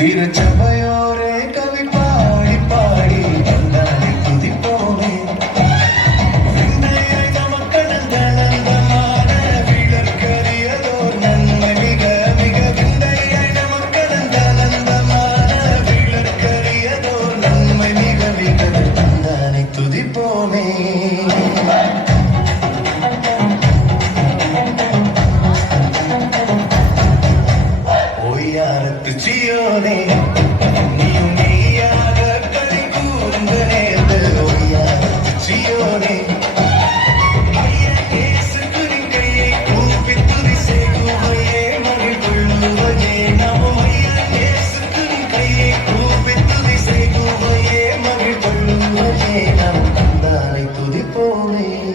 திருச்சபையோரே கவி பாடி பாடி வந்தனை துதிப்போமே துதிப்போமே For me.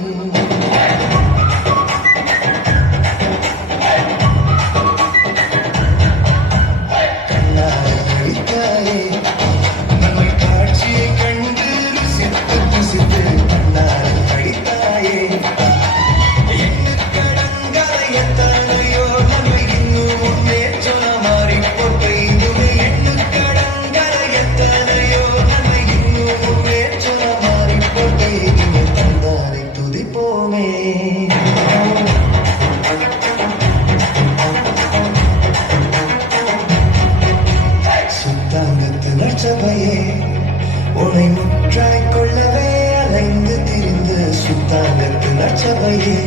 உனை முற்றாய் கொள்ளவே அலைந்து திரிந்த சுத்தாங்கத்து நச்சவையே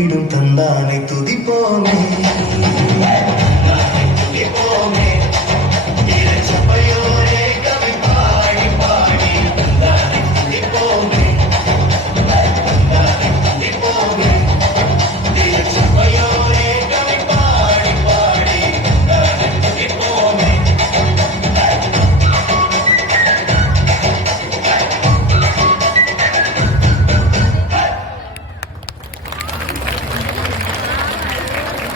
வீடும் தந்தானை துதிப்போமே.